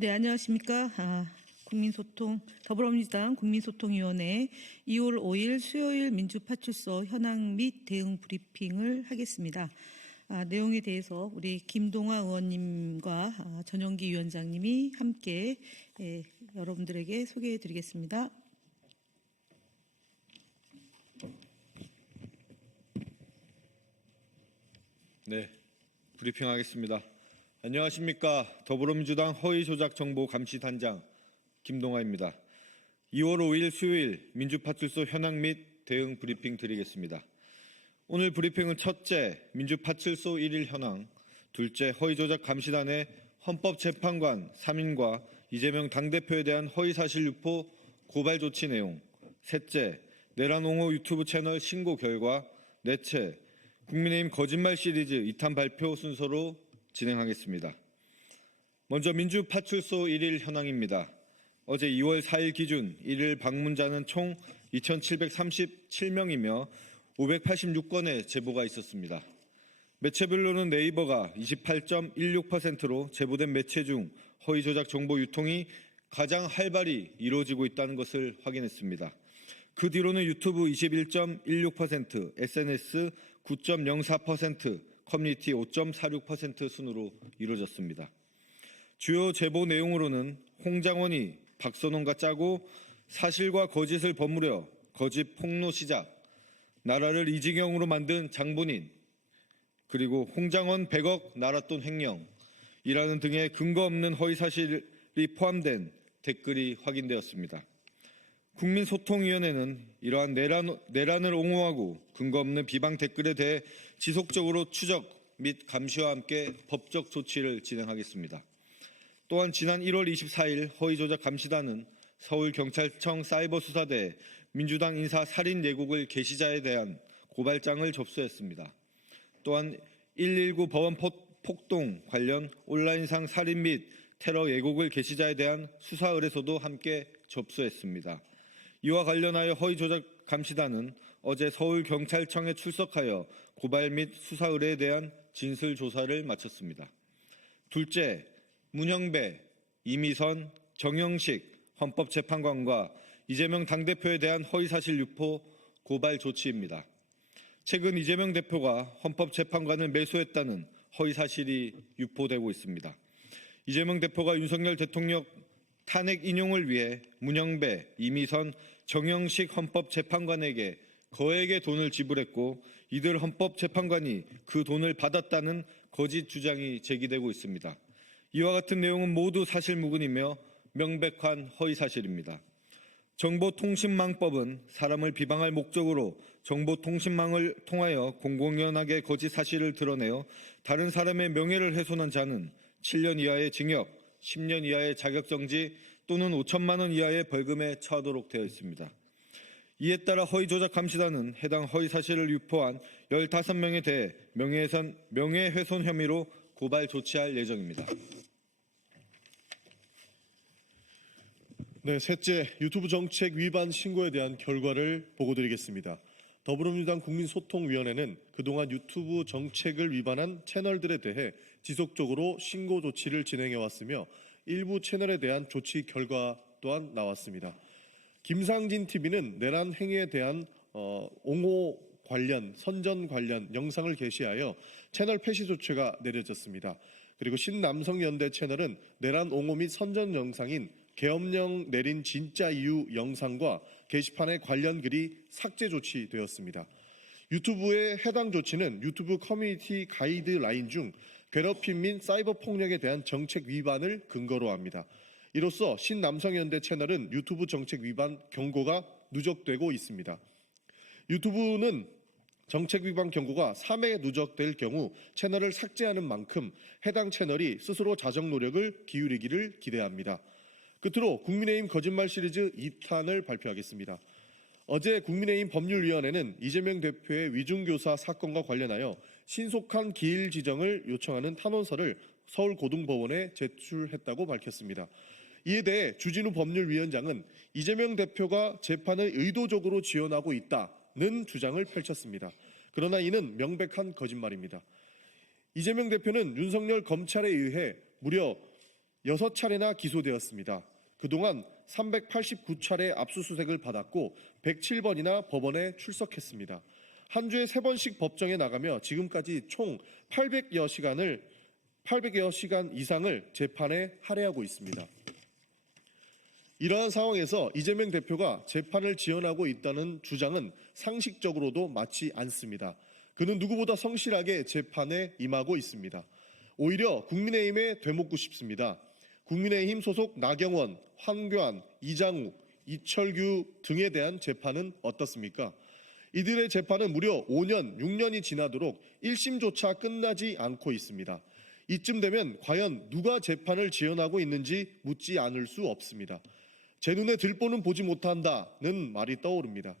네, 안녕하십니까. 더불어민주당 국민소통위원회 2월 5일 수요일 민주파출소 현황 및 대응 브리핑을 하겠습니다. 내용에 대해서 우리 김동화 의원님과 전영기 위원장님이 함께 여러분들에게 소개해 드리겠습니다. 네, 브리핑하겠습니다. 안녕하십니까. 더불어민주당 허위조작정보감시단장 김동아입니다. 2월 5일 수요일 민주파출소 현황 및 대응 브리핑 드리겠습니다. 오늘 브리핑은 첫째, 민주파출소 1일 현황, 둘째, 허위조작감시단의 헌법재판관 3인과 이재명 당대표에 대한 허위사실 유포 고발 조치 내용, 셋째, 내란 옹호 유튜브 채널 신고 결과, 넷째, 국민의힘 거짓말 시리즈 2탄 발표 순서로 진행하겠습니다. 먼저 민주파출소 1일 현황입니다. 어제 2월 4일 기준 1일 방문자는 총 2,737명이며 586건의 제보가 있었습니다. 매체별로는 네이버가 28.16%로 제보된 매체 중 허위조작 정보 유통이 가장 활발히 이루어지고 있다는 것을 확인했습니다. 그 뒤로는 유튜브 21.16%, SNS 9.04%, 커뮤니티 5.46% 순으로 이루어졌습니다. 주요 제보 내용으로는 홍장원이 박선원과 짜고 사실과 거짓을 버무려 거짓 폭로 시작, 나라를 이지경으로 만든 장본인, 그리고 홍장원 100억 나랏돈 횡령이라는 등의 근거 없는 허위사실이 포함된 댓글이 확인되었습니다. 국민소통위원회는 이러한 내란을 옹호하고 근거 없는 비방 댓글에 대해 지속적으로 추적 및 감시와 함께 법적 조치를 진행하겠습니다. 또한 지난 1월 24일 허위조작 감시단은 서울경찰청 사이버수사대에 민주당 인사 살인 예고글 게시자에 대한 고발장을 접수했습니다. 또한 119 법원 폭동 관련 온라인상 살인 및 테러 예고글 게시자에 대한 수사 의뢰서도 함께 접수했습니다. 이와 관련하여 허위조작 감시단은 어제 서울경찰청에 출석하여 고발 및 수사 의뢰에 대한 진술 조사를 마쳤습니다. 둘째, 문형배, 이미선, 정영식 헌법재판관과 이재명 당대표에 대한 허위사실 유포 고발 조치입니다. 최근 이재명 대표가 헌법재판관을 매수했다는 허위사실이 유포되고 있습니다. 이재명 대표가 윤석열 대통령 탄핵 인용을 위해 문형배, 이미선, 정영식 헌법재판관에게 거액의 돈을 지불했고 이들 헌법재판관이 그 돈을 받았다는 거짓 주장이 제기되고 있습니다. 이와 같은 내용은 모두 사실무근이며 명백한 허위사실입니다. 정보통신망법은 사람을 비방할 목적으로 정보통신망을 통하여 공공연하게 거짓 사실을 드러내어 다른 사람의 명예를 훼손한 자는 7년 이하의 징역, 10년 이하의 자격정지 또는 5천만 원 이하의 벌금에 처하도록 되어 있습니다. 이에 따라 허위조작 감시단은 해당 허위사실을 유포한 15명에 대해 명예훼손 혐의로 고발 조치할 예정입니다. 네, 셋째, 유튜브 정책 위반 신고에 대한 결과를 보고드리겠습니다. 더불어민주당 국민소통위원회는 그동안 유튜브 정책을 위반한 채널들에 대해 지속적으로 신고 조치를 진행해왔으며 일부 채널에 대한 조치 결과 또한 나왔습니다. 김상진 TV는 내란 행위에 대한 옹호 관련, 선전 관련 영상을 게시하여 채널 폐시 조치가 내려졌습니다. 그리고 신남성연대 채널은 내란 옹호 및 선전 영상인 계엄령 내린 진짜 이유 영상과 게시판의 관련 글이 삭제 조치되었습니다. 유튜브의 해당 조치는 유튜브 커뮤니티 가이드라인 중 괴롭힘 및 사이버 폭력에 대한 정책 위반을 근거로 합니다. 이로써 신남성연대 채널은 유튜브 정책 위반 경고가 누적되고 있습니다. 유튜브는 정책 위반 경고가 3회 누적될 경우 채널을 삭제하는 만큼 해당 채널이 스스로 자정 노력을 기울이기를 기대합니다. 끝으로 국민의힘 거짓말 시리즈 2탄을 발표하겠습니다. 어제 국민의힘 법률위원회는 이재명 대표의 위중교사 사건과 관련하여 신속한 기일 지정을 요청하는 탄원서를 서울고등법원에 제출했다고 밝혔습니다. 이에 대해 주진우 법률위원장은 이재명 대표가 재판을 의도적으로 지연하고 있다는 주장을 펼쳤습니다. 그러나 이는 명백한 거짓말입니다. 이재명 대표는 윤석열 검찰에 의해 무려 6차례나 기소되었습니다. 그동안 389차례 압수수색을 받았고 107번이나 법원에 출석했습니다. 한 주에 3번씩 법정에 나가며 지금까지 총 800여 시간 이상을 재판에 할애하고 있습니다. 이러한 상황에서 이재명 대표가 재판을 지연하고 있다는 주장은 상식적으로도 맞지 않습니다. 그는 누구보다 성실하게 재판에 임하고 있습니다. 오히려 국민의힘에 되묻고 싶습니다. 국민의힘 소속 나경원, 황교안, 이장우, 이철규 등에 대한 재판은 어떻습니까? 이들의 재판은 무려 5년, 6년이 지나도록 1심조차 끝나지 않고 있습니다. 이쯤 되면 과연 누가 재판을 지연하고 있는지 묻지 않을 수 없습니다. 제 눈에 들보는 보지 못한다는 말이 떠오릅니다.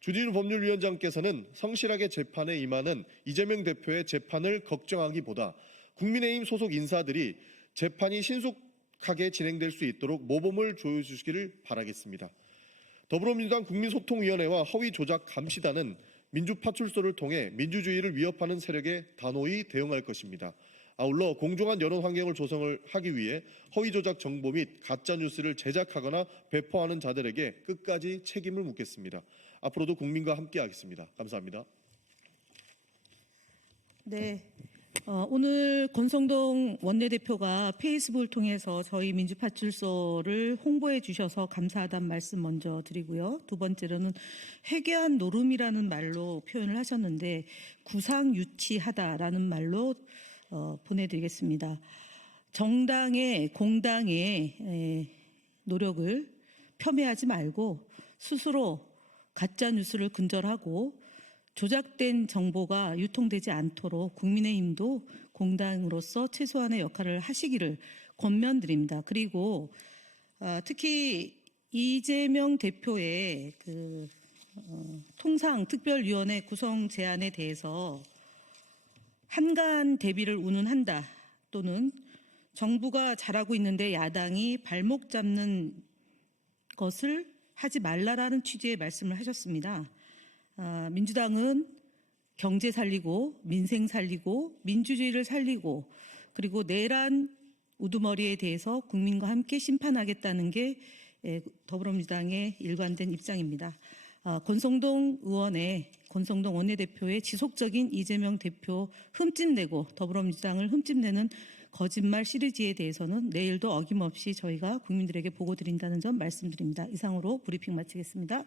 주진우 법률위원장께서는 성실하게 재판에 임하는 이재명 대표의 재판을 걱정하기보다 국민의힘 소속 인사들이 재판이 신속하게 진행될 수 있도록 모범을 보여주시기를 바라겠습니다. 더불어민주당 국민소통위원회와 허위조작감시단은 민주파출소를 통해 민주주의를 위협하는 세력에 단호히 대응할 것입니다. 아울러 공정한 여론 환경을 조성을 하기 위해 허위조작 정보 및 가짜뉴스를 제작하거나 배포하는 자들에게 끝까지 책임을 묻겠습니다. 앞으로도 국민과 함께하겠습니다. 감사합니다. 네. 오늘 권성동 원내대표가 페이스북을 통해서 저희 민주파출소를 홍보해 주셔서 감사하다는 말씀 먼저 드리고요. 두 번째로는 회개한 노름이라는 말로 표현을 하셨는데 구상유치하다라는 말로 보내드리겠습니다. 정당의 공당의 노력을 폄훼하지 말고 스스로 가짜 뉴스를 근절하고 조작된 정보가 유통되지 않도록 국민의힘도 공당으로서 최소한의 역할을 하시기를 권면드립니다. 그리고 특히 이재명 대표의 통상특별위원회 구성 제안에 대해서 한간 대비를 운운한다 또는 정부가 잘하고 있는데 야당이 발목 잡는 것을 하지 말라라는 취지의 말씀을 하셨습니다. 민주당은 경제 살리고 민생 살리고 민주주의를 살리고 그리고 내란 우두머리에 대해서 국민과 함께 심판하겠다는 게 더불어민주당의 일관된 입장입니다. 권성동 원내대표의 지속적인 이재명 대표 흠집내고 더불어민주당을 흠집내는 거짓말 시리즈에 대해서는 내일도 어김없이 저희가 국민들에게 보고드린다는 점 말씀드립니다. 이상으로 브리핑 마치겠습니다.